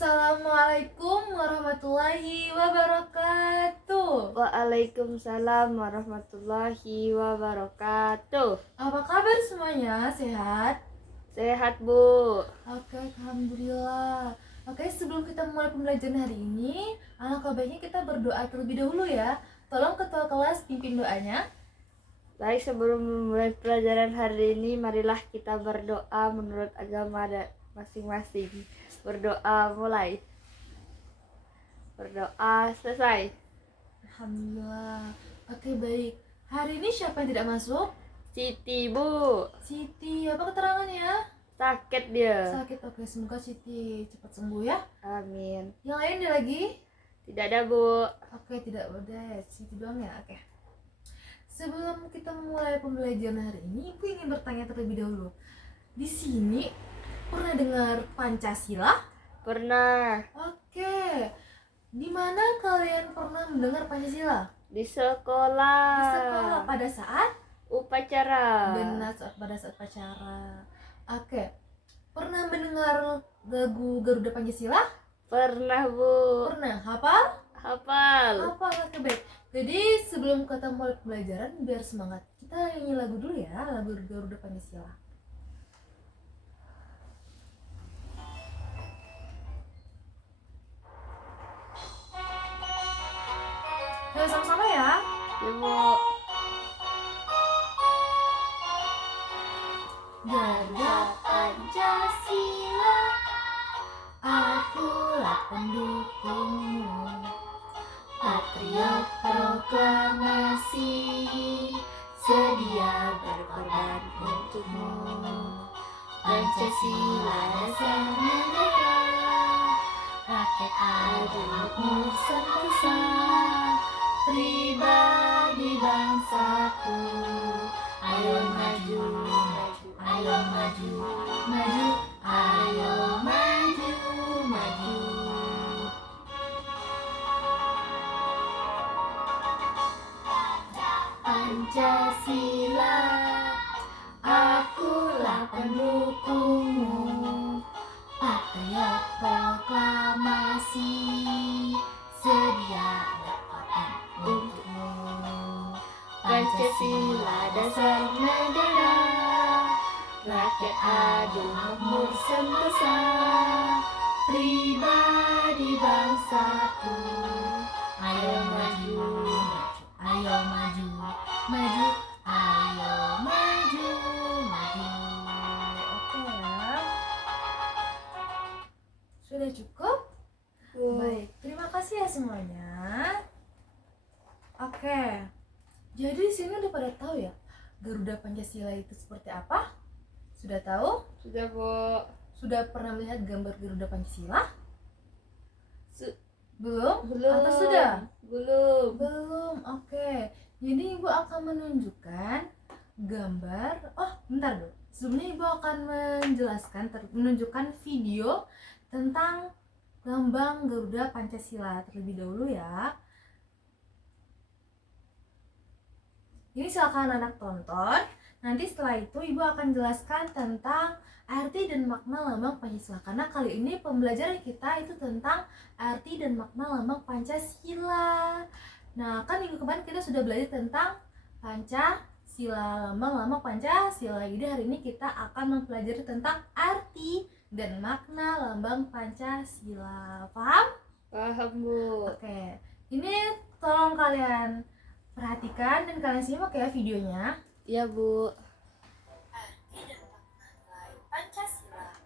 Assalamualaikum warahmatullahi wabarakatuh. Waalaikumsalam warahmatullahi wabarakatuh. Apa kabar semuanya? Sehat? Sehat, Bu. Oke, alhamdulillah. Oke, sebelum kita mulai pembelajaran hari ini, alangkah baiknya kita berdoa terlebih dahulu ya. Tolong ketua kelas pimpin doanya. Baik, sebelum memulai pelajaran hari ini, marilah kita berdoa menurut agama masing-masing. Berdoa mulai. Berdoa selesai. Alhamdulillah. Oke, baik. Hari ini siapa yang tidak masuk? Siti, Bu. Siti, apa keterangannya? Sakit dia. Sakit. Oke, semoga Siti cepat sembuh ya. Amin. Yang lain ada lagi? Tidak ada, Bu. Oke, tidak ada. Siti doang ya. Oke. Sebelum kita memulai pembelajaran hari ini, Ibu ingin bertanya terlebih dahulu. Di sini pernah dengar Pancasila? Pernah. Oke. Di mana kalian pernah mendengar Pancasila? Di sekolah. Di sekolah pada saat Upacara. benar pada saat upacara. Oke. Pernah mendengar lagu Garuda Pancasila? Pernah, Bu. Pernah. Hafal? Hafal. Oke, baik. Jadi sebelum kita mulai pembelajaran, biar semangat, kita nyanyi lagu dulu ya, lagu Garuda Pancasila. Yuk sama-sama ya. Ya, Bu. Garuda Pancasila, akulah pendukungmu, patriot proklamasi, sedia berkorban untukmu. Pancasila dasar negara, rakyat adil sentosa, pribadi bangsaku. Ayo maju, ayo maju, maju, ayo maju, maju. Pancasila, akulah pendukungmu, patriot proklamasi, sedia berkorban untukmu. Pancasila dasar negara, rakyat adil makmur sentosa, pribadi bangsaku. Ayo maju, ayo maju, maju, ayo maju, maju. Oke ya. Sudah cukup? Baik, terima kasih ya semuanya. Oke. Jadi di sini udah pada tahu ya Garuda Pancasila itu seperti apa? Sudah tahu? Sudah, Bu. Sudah pernah melihat gambar Garuda Pancasila? Belum. Atau sudah? Belum. Belum. Oke. Jadi Ibu akan menunjukkan gambar. Oh, bentar dulu. Sebelumnya Ibu akan menunjukkan video tentang lambang Garuda Pancasila terlebih dahulu ya. Ini silakan anak tonton. Nanti setelah itu Ibu akan jelaskan tentang arti dan makna lambang Pancasila. Karena kali ini pembelajaran kita itu tentang arti dan makna lambang Pancasila. Nah, kan minggu kemarin kita sudah belajar tentang Pancasila, lambang Pancasila. Jadi hari ini kita akan mempelajari tentang arti dan makna lambang Pancasila. Paham? Paham, Bu. Oke. Ini tolong kalian perhatikan dan kalian simak ya videonya. Iya, Bu. Arti dan makna nilai Pancasila.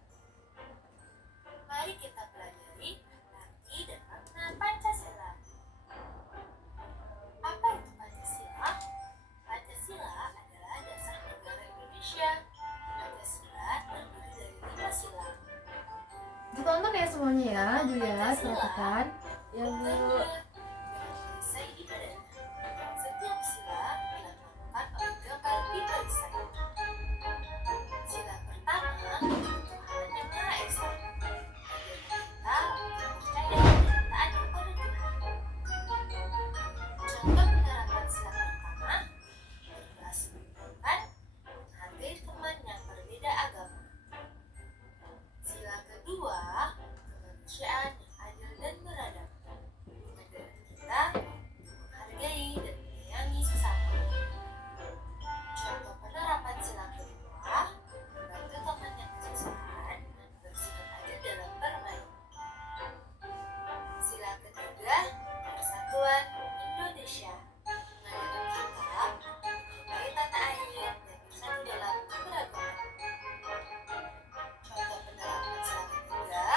Mari kita pelajari arti dan makna Pancasila. Apa itu Pancasila? Pancasila adalah dasar negara Indonesia. Pancasila terdiri dari 5 sila. Ditonton ya semuanya ya, dulu ya, perhatikan. Ya, Bu. Setiap sila dilambangkan oleh gambar di barisan. Sila pertama, Tuhan yang Maha Esa. Bagaimana kita percaya dan taat kepada Tuhan. Contoh penerapan sila pertama, berikhlas menyenangkan, menghargai teman yang berbeda agama. Sila kedua, kemanusiaan yang adil dan beradab. Mengajarkan kita untuk menghargai dan menyayangi sesama. Contoh penerapan sila kedua, membantu teman yang kesusahan, bersikap adil dalam bermain. Sila ketiga, persatuan Indonesia, mengajarkan kita mencintai tanah air dan bersatu dalam keberagaman. Contoh penerapan sila ketiga,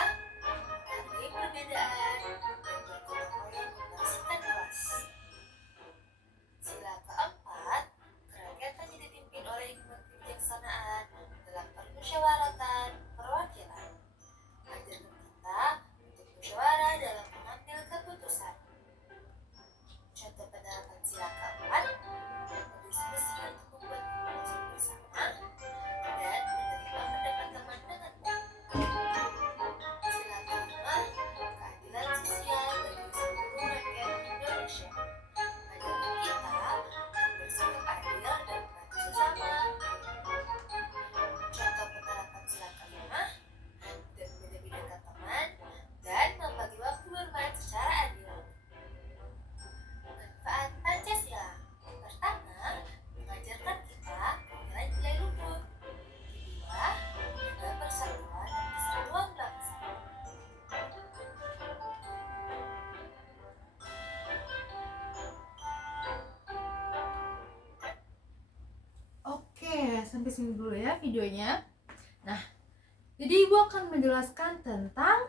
menghargai perbedaan dan bergotong royong membersihkan kelas. Sila keempat, kerakyatan yang dipimpin oleh hikmat kebijaksanaan dalam permusyawaratan perwakilan. Ajarkan kita untuk musyawarah dalam mengambil keputusan. Contoh penerapan sila keempat, berdiskusi untuk membuat keputusan bersama dan menerima pendapat teman dengan baik. Sila kelima, keadilan sosial bagi seluruh rakyat Indonesia. Ajarkan kita untuk bersikap adil dan membantu sesama. Contoh penerapan sila kelima, tidak membeda-bedakan teman dan membagi waktu bermain secara adil. Manfaat Pancasila. Pertama, mengajarkan kita nilai-nilai luhur. Kedua, menjaga persatuan dan kesatuan bangsa. Oke, sampai sini dulu ya videonya. Nah, jadi ibu akan menjelaskan tentang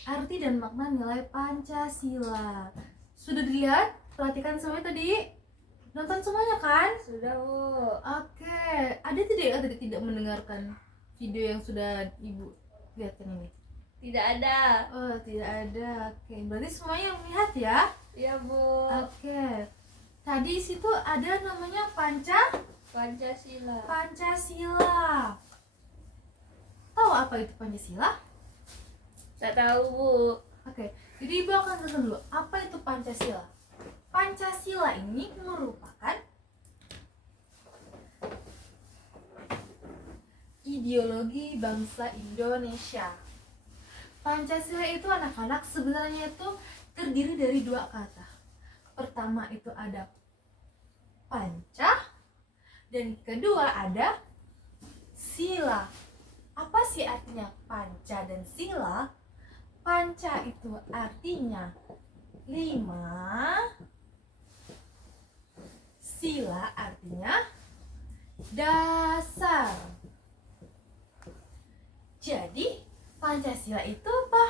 arti dan makna nilai Pancasila. Sudah dilihat? Perhatikan semuanya tadi? Nonton semuanya kan? Sudah, Bu. Oke, ada tidak mendengarkan video yang sudah ibu lihatkan ini? Tidak ada. Oh, tidak ada. Oke, berarti semuanya melihat ya? Iya, Bu. Oke. Tadi situ ada namanya Pancasila. Pancasila. Tahu apa itu Pancasila? Tak tahu, Bu. Oke, jadi ibu akan jelaskan dulu apa itu Pancasila. Pancasila ini merupakan ideologi bangsa Indonesia. Pancasila itu anak-anak sebenarnya itu terdiri dari dua kata. Pertama itu ada panca dan kedua ada sila. Apa sih artinya panca dan sila? Panca itu artinya 5, sila artinya dasar. Jadi Pancasila itu apa?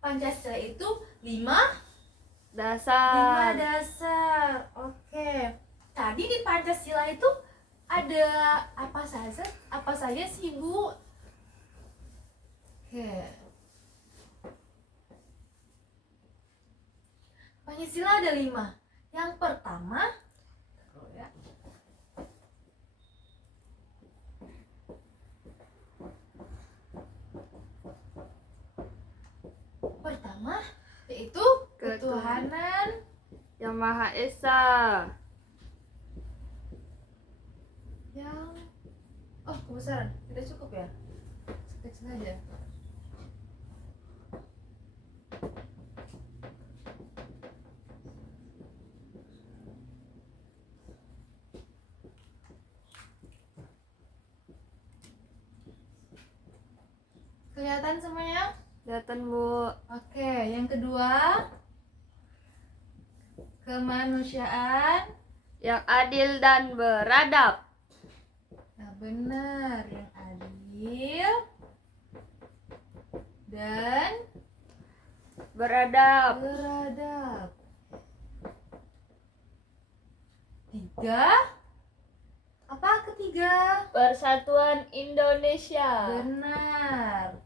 Pancasila itu 5 Dasar. dasar. Oke. Tadi di Pancasila itu ada apa saja? Apa saja sih, Bu? Oke. Pancasila ada 5. Yang pertama, yaitu ketuhanan Yang Maha Esa. yang kebesaran. Tidak cukup ya? Kecil aja. Kelihatan semuanya? Kelihatan, Bu. Oke, yang kedua, kemanusiaan. Yang adil dan beradab. Nah, benar, yang adil dan Beradab. beradab. 3, apa ketiga? Persatuan Indonesia. Benar,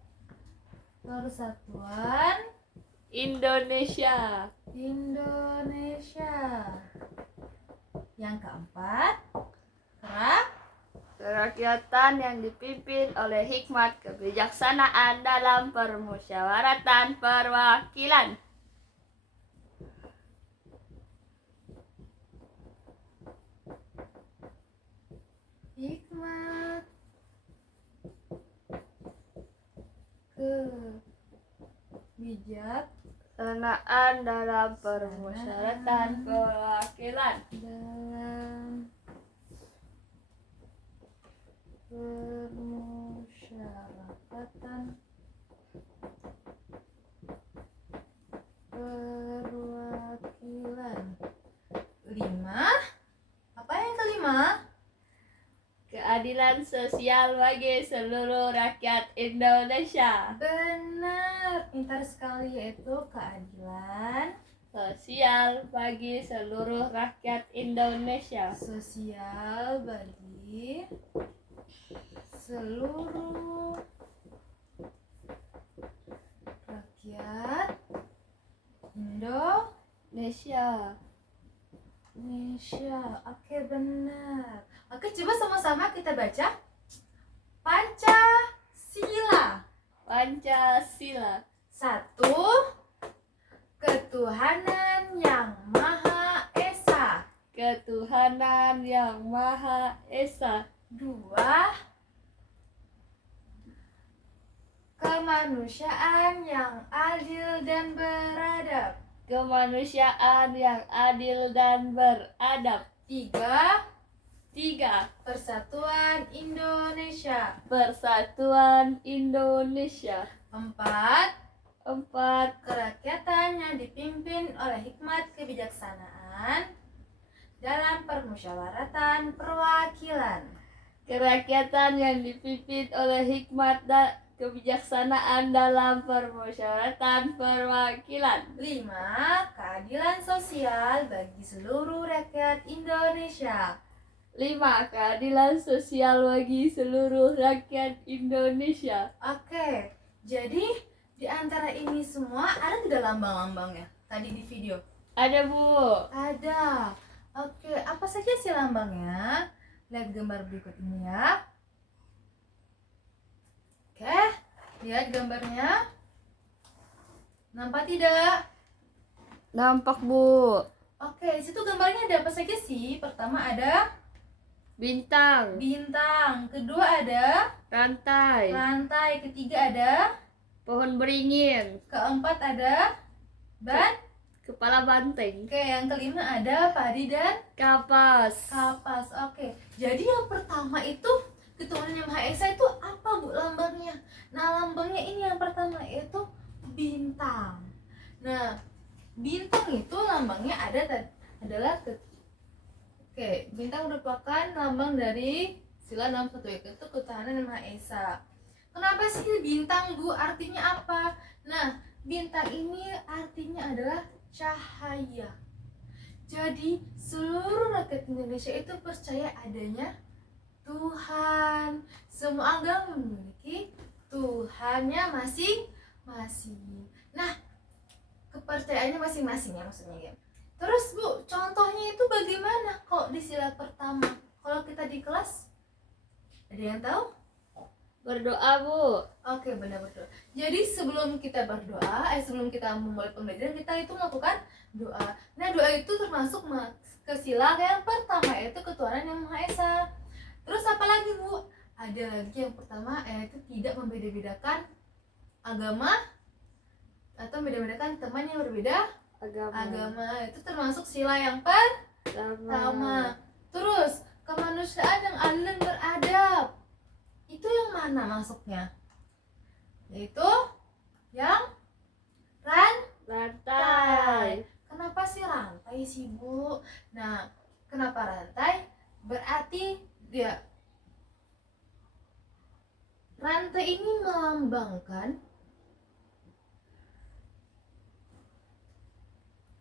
persatuan Indonesia. Indonesia. Yang keempat, Kerakyatan yang dipimpin oleh hikmat kebijaksanaan dalam permusyawaratan perwakilan. hikmat bijaksanaan dalam permusyawaratan perwakilan. Dalam permusyawaratan perwakilan. 5. Apa yang kelima? Keadilan sosial bagi seluruh rakyat Indonesia. Benar, pintar sekali, yaitu keadilan Sosial bagi seluruh rakyat Indonesia. sosial bagi seluruh rakyat Indonesia. Indonesia. Oke, benar. Oke, coba sama-sama kita baca Pancasila. Pancasila. 1. Ketuhanan yang Maha Esa. Ketuhanan yang Maha Esa. 2. Kemanusiaan yang adil dan beradab. Kemanusiaan yang adil dan beradab. 3. 3. Persatuan Indonesia. Persatuan Indonesia. 4. 4. Kerakyatan yang dipimpin oleh hikmat kebijaksanaan dalam permusyawaratan perwakilan. Kerakyatan yang dipimpin oleh hikmat dan kebijaksanaan dalam permusyawaratan perwakilan. 5. Keadilan sosial bagi seluruh rakyat Indonesia. 5. Keadilan sosial bagi seluruh rakyat Indonesia. Oke, jadi di antara ini semua ada tidak lambang-lambangnya tadi di video? Ada, Bu. Ada. Oke, apa saja sih lambangnya? Lihat gambar berikut ini ya. Oke, lihat gambarnya. Nampak tidak? Nampak, Bu. Oke, situ gambarnya ada apa saja sih? Pertama ada Bintang, bintang, kedua ada rantai, rantai, ketiga ada, pohon beringin, keempat ada ban. kepala banteng, Oke, yang kelima ada padi dan kapas. kapas. Oke, jadi yang pertama itu Ketuhanan Yang Maha Esa itu apa, Bu, lambangnya? Nah, lambangnya ini yang pertama yaitu bintang. Nah, bintang itu lambangnya adalah Oke, bintang merupakan lambang dari sila 61, yaitu Ketuhanan Yang Maha Esa. Kenapa sih bintang, Bu? Artinya apa? Nah, bintang ini artinya adalah cahaya. Jadi seluruh rakyat Indonesia itu percaya adanya Tuhan. Semua agama memiliki Tuhannya masing-masing. Nah, kepercayaannya masing-masing ya maksudnya ya. Terus, Bu, contohnya itu bagaimana kok di sila pertama? Kalau kita di kelas, ada yang tahu? Berdoa, Bu. Oke, benar berdoa. Jadi sebelum kita berdoa, sebelum kita memulai pembelajaran, kita itu melakukan doa. Nah, doa itu termasuk ke sila yang pertama, yaitu Ketuhanan Yang Maha Esa. Terus apa lagi, Bu? Ada lagi yang pertama, yaitu tidak membeda-bedakan agama atau membeda-bedakan teman yang berbeda agama. Itu termasuk sila yang pertama. Terus kemanusiaan yang adil dan beradab, itu yang mana masuknya? Yaitu yang rantai. Kenapa sih rantai sih, Bu? Nah, kenapa rantai? Berarti rantai ini melambangkan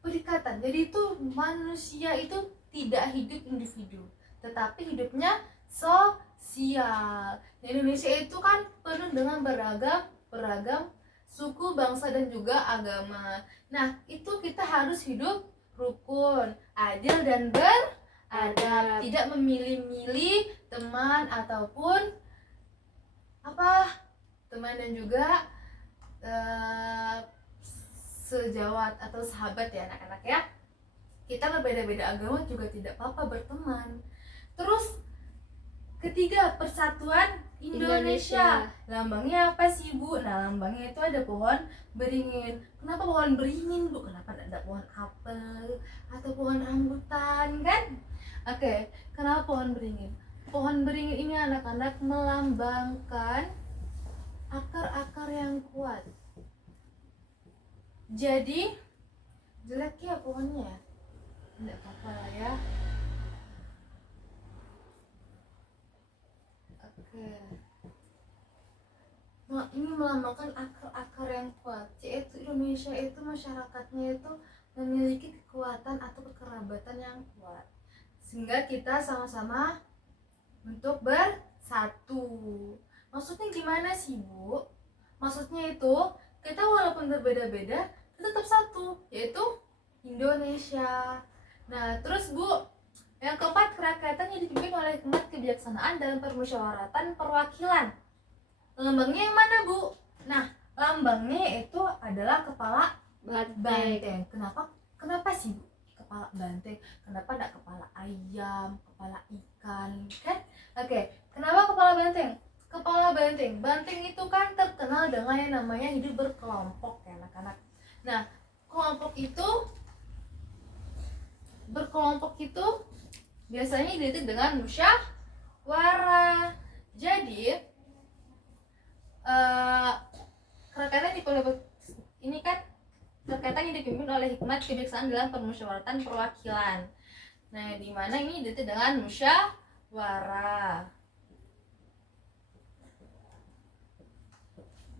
perikatan. Jadi itu manusia itu tidak hidup individu, tetapi hidupnya sosial. Di Indonesia itu kan penuh dengan beragam suku, bangsa, dan juga agama. Nah, itu kita harus hidup rukun, adil, dan beradab, tidak memilih-milih teman ataupun teman dan juga sejawat atau sahabat ya anak-anak ya. Kita berbeda-beda agama juga tidak apa-apa berteman. Terus ketiga, persatuan Indonesia. Lambangnya apa sih Bu? Nah, lambangnya itu ada pohon beringin. Kenapa pohon beringin Bu? Kenapa tidak ada pohon apel atau pohon rambutan kan? Oke, kenapa pohon beringin? Pohon beringin ini anak-anak melambangkan akar-akar yang kuat. Jadi jelek ya pohonnya, tidak apa-apa lah ya. Oke. Nah, ini melambangkan akar-akar yang kuat, yaitu Indonesia itu masyarakatnya itu memiliki kekuatan atau kekerabatan yang kuat, sehingga kita sama-sama untuk bersatu. Maksudnya gimana sih Bu? Maksudnya itu kita walaupun berbeda-beda kita tetap satu, yaitu Indonesia. Nah terus Bu, yang keempat, kerakyatan yang dipimpin oleh hikmat kebijaksanaan dalam permusyawaratan perwakilan. Lambangnya yang mana Bu? Nah, lambangnya itu adalah kepala banteng. Kenapa sih Bu? Kepala banteng. Kenapa enggak kepala ayam, kepala ikan, kan? Oke, kenapa kepala banteng? Kepala banteng. Banteng itu kan terkenal dengan yang namanya hidup berkelompok ya anak-anak. Nah, berkelompok itu biasanya identik dengan musyawarah. Jadi kerakyatan ini kan kerakyatan yang dipimpin oleh hikmat kebijaksanaan dalam permusyawaratan perwakilan. Nah, di mana ini identik dengan musyawarah.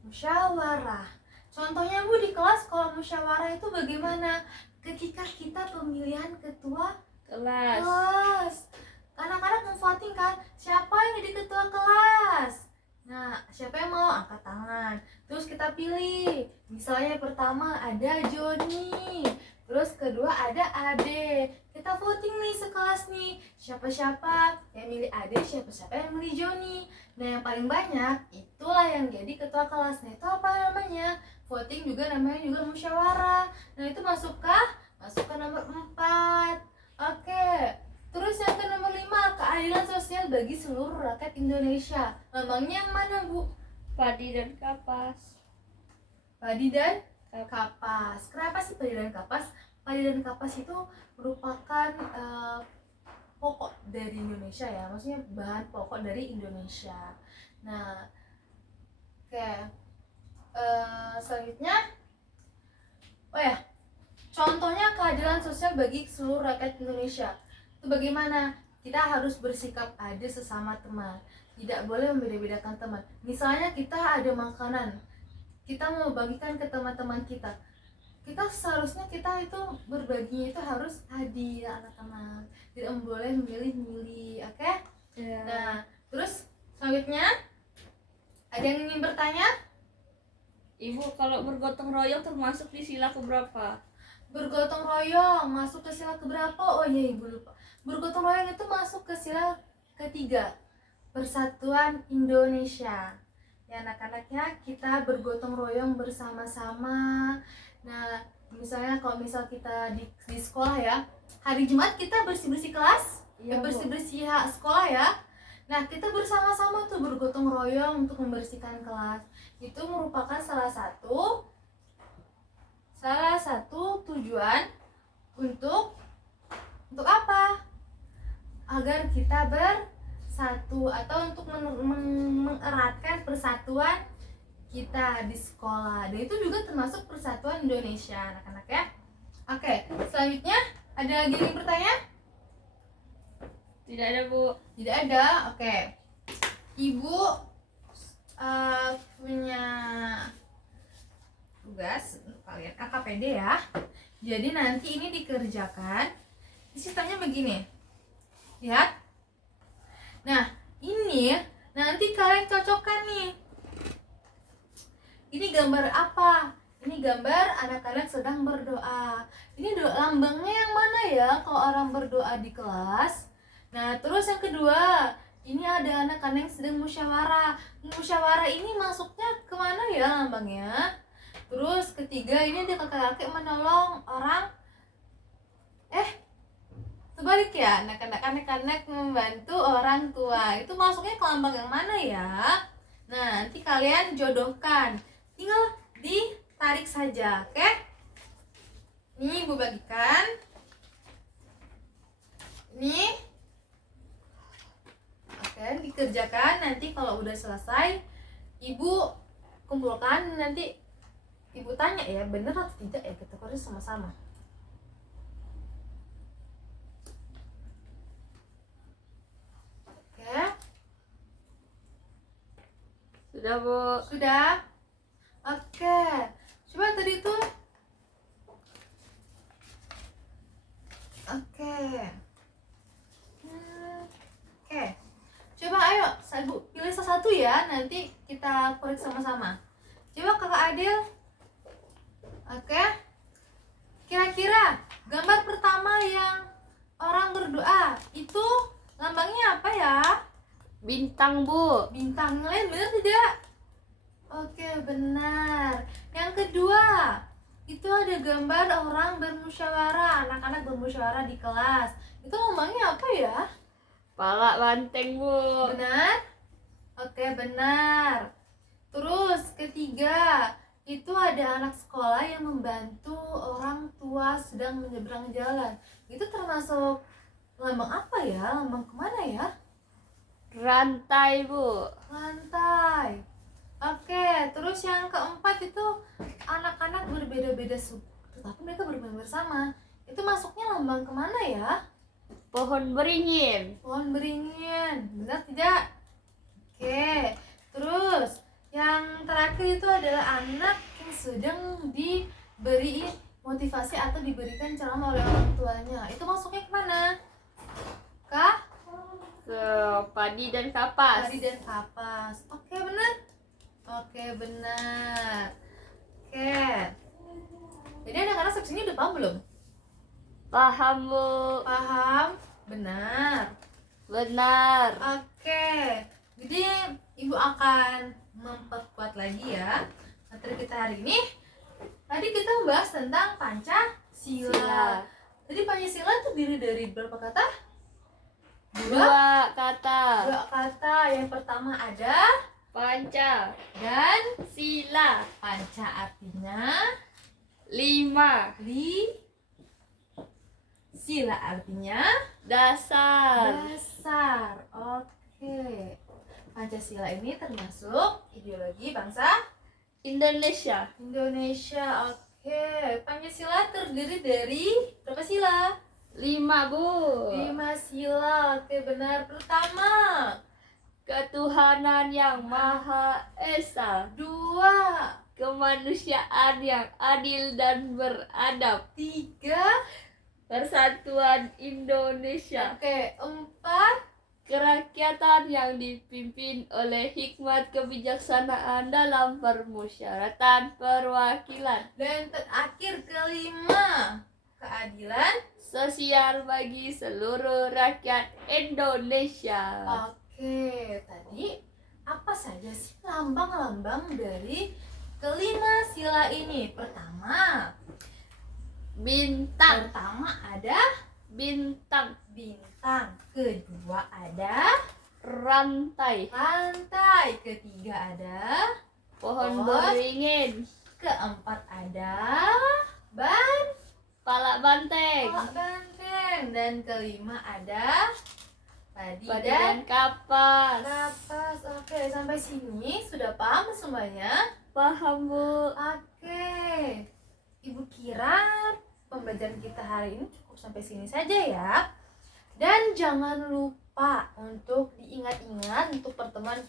Musyawarah. Contohnya Bu di kelas kalau musyawarah itu bagaimana? Ketika kita pemilihan ketua kelas. Anak-anak mau voting kan? Siapa yang jadi ketua kelas? Nah, siapa yang mau angkat tangan? Terus kita pilih. Misalnya pertama ada Joni, terus kedua ada Ade. Kita voting nih sekelas nih. Siapa-siapa yang milih Ade, siapa-siapa yang milih Joni. Nah, yang paling banyak itulah yang jadi ketua kelas. Nah, itu apa namanya? Voting juga namanya juga musyawarah. Nah, itu masukkah? Masuk ke nomor 4. Oke. Terus yang ke nomor 5, keadilan sosial bagi seluruh rakyat Indonesia. Lambangnya yang mana Bu? Padi dan kapas. Padi dan kapas. Kenapa sih padi dan kapas? Padi dan kapas itu merupakan pokok dari Indonesia ya, maksudnya bahan pokok dari Indonesia. Nah, oke. Selanjutnya, oh ya, contohnya keadilan sosial bagi seluruh rakyat Indonesia. Itu bagaimana? Kita harus bersikap adil sesama teman, tidak boleh membeda-bedakan teman. Misalnya kita ada makanan, kita mau bagikan ke teman-teman kita, seharusnya kita itu berbaginya itu harus adil anak-anak, tidak boleh memilih-milih. Oke? Ya. Nah, terus selanjutnya ada yang ingin bertanya? Ibu, kalau bergotong royong termasuk di sila keberapa? Bergotong royong masuk ke sila keberapa? Oh iya, Ibu lupa. Bergotong royong itu masuk ke sila ketiga, Persatuan Indonesia. Ya anak-anaknya, kita bergotong royong bersama-sama. Nah, misalnya kalau kita di sekolah ya, hari Jumat kita bersih-bersih kelas, Iya, bersih-bersih sekolah ya. Nah, kita bersama-sama tuh bergotong royong untuk membersihkan kelas. Itu merupakan salah satu tujuan untuk apa? Agar kita bersatu atau untuk mengeratkan persatuan kita di sekolah. Dan itu juga termasuk persatuan Indonesia anak-anak ya. Oke, selanjutnya ada lagi yang bertanya? Tidak ada Bu. Tidak ada. Oke. Ibu punya tugas untuk kalian KKPD ya. Jadi nanti ini dikerjakan. Sistemnya begini. Lihat. Nah, ini nanti kalian cocokkan nih. Ini gambar apa? Ini gambar anak-anak sedang berdoa. Ini lambangnya yang mana ya kalau orang berdoa di kelas? Nah, terus yang kedua, ini ada anak-anak yang sedang musyawarah. Musyawarah ini masuknya kemana ya lambangnya? Terus ketiga, ini ada kakek-kakek menolong orang. Kebalik ya, anak-anak membantu orang tua. Itu masuknya ke lambang yang mana ya? Nah, nanti kalian jodohkan. Tinggal ditarik saja, oke? Ini Ibu bagikan. Ini. Oke, dikerjakan. Nanti kalau udah selesai, Ibu kumpulkan. Nanti Ibu tanya ya, bener atau tidak ya, kita harus sama-sama. Oke. Sudah, Bu. Sudah? Oke. Coba tadi tuh. Oke. Oke. Coba ayo, Ibu pilih salah satu ya. Nanti kita korek sama-sama. Coba Kakak Adil. Oke. Kira-kira gambar pertama yang orang berdoa itu lambangnya apa ya? Bintang, Bu. Bintang. Lain benar tidak? Oke, benar. Yang kedua, itu ada gambar orang bermusyawarah, anak-anak bermusyawarah di kelas. Itu lambangnya apa ya? Pala banteng, Bu. Benar? Oke, benar. Terus ketiga, itu ada anak sekolah yang membantu orang tua sedang menyeberang jalan. Itu termasuk lambang apa ya? Lambang kemana ya? Rantai, Bu. Lantai. Oke, terus yang keempat itu anak-anak berbeda-beda suku, tetapi mereka bermain bersama. Itu masuknya lambang kemana ya? Pohon beringin. Pohon beringin, benar tidak? Oke, terus yang terakhir itu adalah anak yang sedang diberi motivasi atau diberikan ceramah oleh orang tuanya. Itu masuknya kemana? Kah? Ke padi dan kapas. Padi dan kapas. Oke, benar. Oke, benar. Oke. Jadi anak-anak sampai sini udah paham belum? Paham, Bu. Paham? Benar. Benar. Oke. Jadi Ibu akan memperkuat lagi ya materi kita hari ini. Tadi kita membahas tentang Pancasila. Jadi Pancasila itu terdiri dari berapa kata? Dua kata. Dua kata. Yang pertama ada Panca dan sila. Panca artinya 5. Sila artinya Dasar. dasar. Oke. Pancasila ini termasuk ideologi bangsa Indonesia. Indonesia. Oke. Pancasila terdiri dari berapa sila? 5, Bu. 5 sila. Oke, benar. Pertama. Ketuhanan yang Maha Esa. 2. Kemanusiaan yang adil dan beradab. 3. Persatuan Indonesia. Oke. 4. Kerakyatan yang dipimpin oleh hikmat kebijaksanaan dalam permusyawaratan perwakilan. Dan terakhir 5. Keadilan Sosial bagi seluruh rakyat Indonesia. Oke, tadi apa saja sih lambang-lambang dari ke-5 sila ini? Pertama Bintang. ada Bintang. bintang. Kedua ada Rantai. rantai. Ketiga ada Pohon Pohon. beringin. keempat ada Pala banteng. palak banteng. Dan ke-5 ada padi Padi dan dan kapas. kapas. Oke, sampai sini sudah paham semuanya? Paham, Bu. Oke, Ibu kira pembelajaran kita hari ini cukup sampai sini saja ya. Dan jangan lupa untuk diingat-ingat untuk pertemuan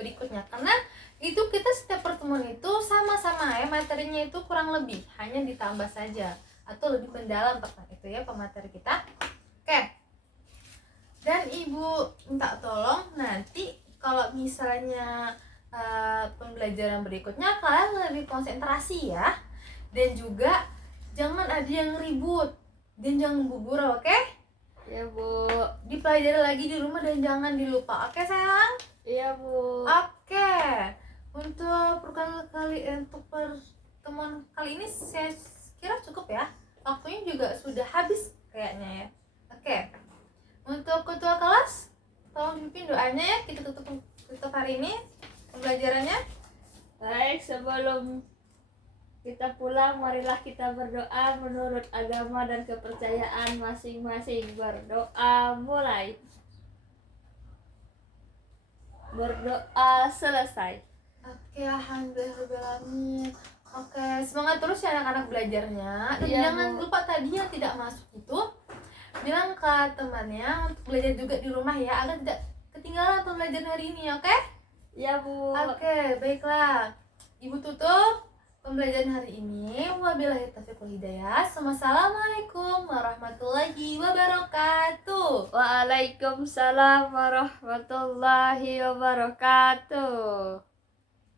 berikutnya. Karena itu kita setiap pertemuan itu sama-sama ya, materinya itu kurang lebih, hanya ditambah saja atau lebih mendalam tentang itu ya pemateri kita. Oke. Dan Ibu minta tolong nanti kalau misalnya pembelajaran berikutnya kalian lebih konsentrasi ya. Dan juga jangan ada yang ribut dan jangan gugur, oke? Ya, Bu. Dipelajari lagi di rumah dan jangan dilupa, oke sayang? Iya, Bu. Oke. Untuk pertemuan kali ini saya kira cukup ya. Waktunya juga sudah habis kayaknya ya. Oke. Untuk ketua kelas, tolong pimpin doanya ya. Kita tutup hari ini pembelajarannya. Baik, sebelum kita pulang, marilah kita berdoa menurut agama dan kepercayaan masing-masing. Berdoa mulai. Berdoa selesai. Oke, alhamdulillahirobbilalamin. Oke, semangat terus ya anak-anak belajarnya. Dan Iya, jangan Bu. lupa tadi yang tidak masuk itu bilang ke temannya untuk belajar juga di rumah ya, agar tidak ketinggalan pembelajaran hari ini, oke? Ya, Bu. Oke, baiklah. Ibu tutup pembelajaran hari ini. Wabillahi taufiq wal hidayah. Wassalamualaikum warahmatullahi wabarakatuh. Waalaikumsalam warahmatullahi wabarakatuh.